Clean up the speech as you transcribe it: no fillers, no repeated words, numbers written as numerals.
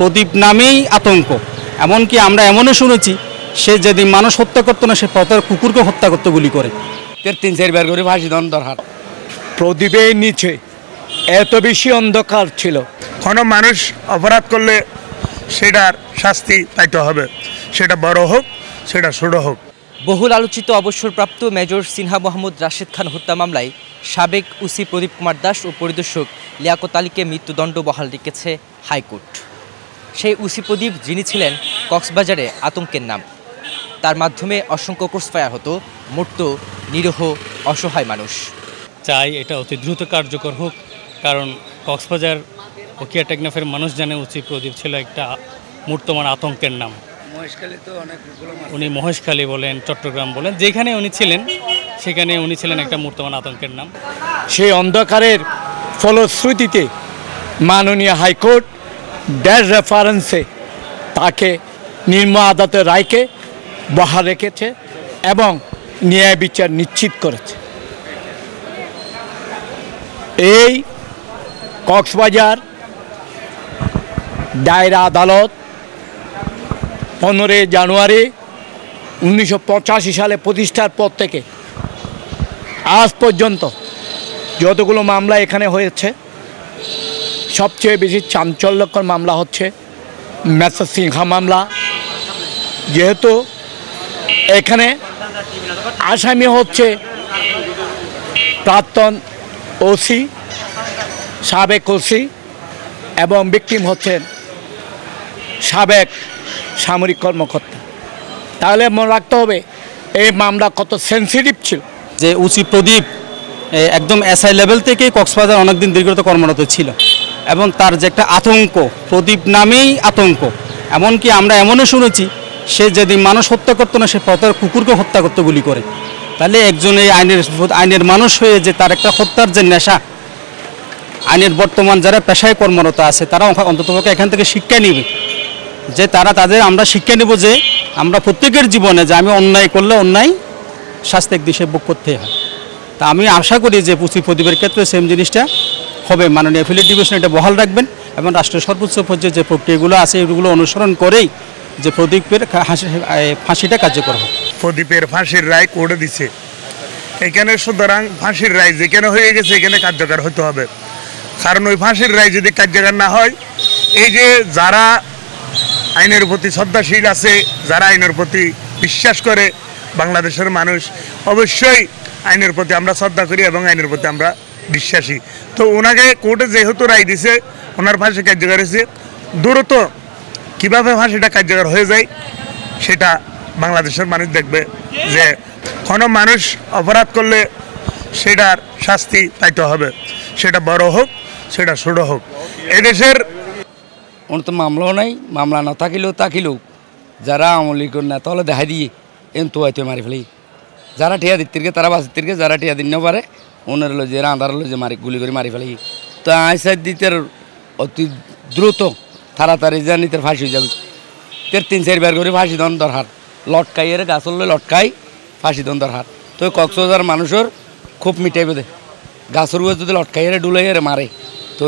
প্রদীপ নামেই আতঙ্ক। এমনকি আমরা এমনও শুনেছি সে যেদিন মানুষ হত্যা করতো না সে পথের কুকুরকে হত্যা করতে গুলি করে। ৩-৪ করে ফাঁসি দেন দরকার। প্রদীপের নিচে এত বেশি অন্ধকার ছিল, কোনো মানুষ অপরাধ করলে সেটার শাস্তি পাইতে হবে, সেটা বড় হোক সেটা ছোট হোক। বহুল আলোচিত অবসরপ্রাপ্ত মেজর সিনহা মোহাম্মদ রাশেদ খান হত্যা মামলায় সাবেক ওসি প্রদীপ কুমার দাস ও পরিদর্শক লিয়াকত আলীকে মৃত্যুদণ্ড বহাল রেখেছে হাইকোর্ট। সেই ওসি প্রদীপ যিনি ছিলেন কক্সবাজারে আতঙ্কের নাম, তার মাধ্যমে অসংখ্য ক্রসফায়ার হতো, মরত নিরীহ অসহায় মানুষ। চাই এটা অতি দ্রুত কার্যকর হোক, কারণ কক্সবাজার ও কিয়া টেকনাফের মানুষ জানে ওসি প্রদীপ ছিল একটা মূর্তমান আতঙ্কের নাম। উনি মহেশখালী বলেন, চট্টগ্রাম বলেন, যেখানে উনি ছিলেন সেখানে উনি ছিলেন একটা মূর্তমান আতঙ্কের নাম। সেই অন্ধকারের ফলশ্রুতিতে মাননীয় হাইকোর্ট ড্যাশ রেফারেন্সে তাকে নিম্ন আদালতের রায়কে বহাল রেখেছে এবং ন্যায় বিচার নিশ্চিত করেছে। এই কক্সবাজার দায়রা আদালত 15 জানুয়ারি 1985 সালে প্রতিষ্ঠার পর থেকে আজ পর্যন্ত যতগুলো মামলা এখানে হয়েছে, সবচেয়ে বেশি চাঞ্চল্যকর মামলা হচ্ছে মেজর সিনহা মামলা। যেহেতু এখানে আসামি হচ্ছে প্রাক্তন ওসি, সাবেক ওসি এবং ভিকটিম হচ্ছেন সাবেক সামরিক কর্মকর্তা, তাহলে মনে রাখতে হবে এই মামলা কত সেন্সিটিভ ছিল। যে ওসি প্রদীপ একদম এসআই লেভেল থেকেই কক্সবাজার অনেকদিন দীর্ঘত কর্মরত ছিল এবং তার যে একটা আতঙ্ক, প্রদীপ নামেই আতঙ্ক। এমনকি আমরা এমনও শুনেছি সে যেদিন মানুষ হত্যা করতো না সে পথের কুকুরকে হত্যা করতে গুলি করে। তাহলে একজন এই আইনের মানুষ হয়ে যে তার একটা হত্যার যে নেশা, আইনের বর্তমান যারা পেশায় কর্মরত আছে তারা অন্ততপক্ষে এখান থেকে শিক্ষা নেবে, যে আমরা শিক্ষা নেব যে আমরা প্রত্যেকের জীবনে যে আমি অন্যায় করলে অন্যায় শাস্তি একদিশে ভোগ করতে হয়। তা আমি আশা করি যে ওসি প্রদীপের ক্ষেত্রে সেম জিনিসটা হবে। মাননীয় অ্যাপিলেট ডিভিশন এটা বহাল রাখবেন এবং রাষ্ট্রের সর্বোচ্চ পর্যায়ে যে প্রক্রিয়াগুলো আছে এগুলো অনুসরণ করেই যে প্রদীপের ফাঁসিটা কার্যকর হবে। প্রদীপের ফাঁসির রায় কোর্টে দিছে, এখানে সুতরাং ফাঁসির রায় যেখানে হয়ে গেছে এখানে কার্যকর হতে হবে। কারণ ওই ফাঁসির রায় যদি কার্যকর না হয়, এই যে যারা আইনের প্রতি শ্রদ্ধাশীল আছে, যারা আইনের প্রতি বিশ্বাস করে, বাংলাদেশের মানুষ অবশ্যই আইনের প্রতি আমরা শ্রদ্ধা করি এবং আইনের প্রতি আমরা বিশ্বাসী। তো ওনাকে কোর্টে যেহেতু রায় দিছে, ওনার ফাঁসি কার্যকর হয়েছে, দ্রুত কীভাবে ফাঁসিটা কার্যকর হয়ে যায় সেটা বাংলাদেশের মানুষ দেখবে, যে কোনো মানুষ অপরাধ করলে সেটার শাস্তি পাইতে হবে, সেটা বড় হোক সেটা ছোট হোক। এদেশের ওনার তো মামলাও নাই, মামলা না থাকিলেও যারা আওয়ামী লীগের নেতা হলে দেখা দিয়ে তো হয়তো মারি ফেলি, যারা টিয়া দিতে তারা বাঁচিতে, যারা টিয়া দিন পারে ওনার যে আন্ধার যে গুলি করে মারি ফেলি। তো আইসার দিতে অতি দ্রুত তাড়াতাড়ি জানি তার ফাঁসি হয়ে যাবে। ৩-৪ করে ফাঁসি দেন দরকার, লটকাই এর গাছল লটকাই ফাঁসি দেন দরকার। তো কক্সবাজার মানুষের খুব মিটাই বেঁধে গাছের যদি লটকাই এর ডুলাই এর মারে তো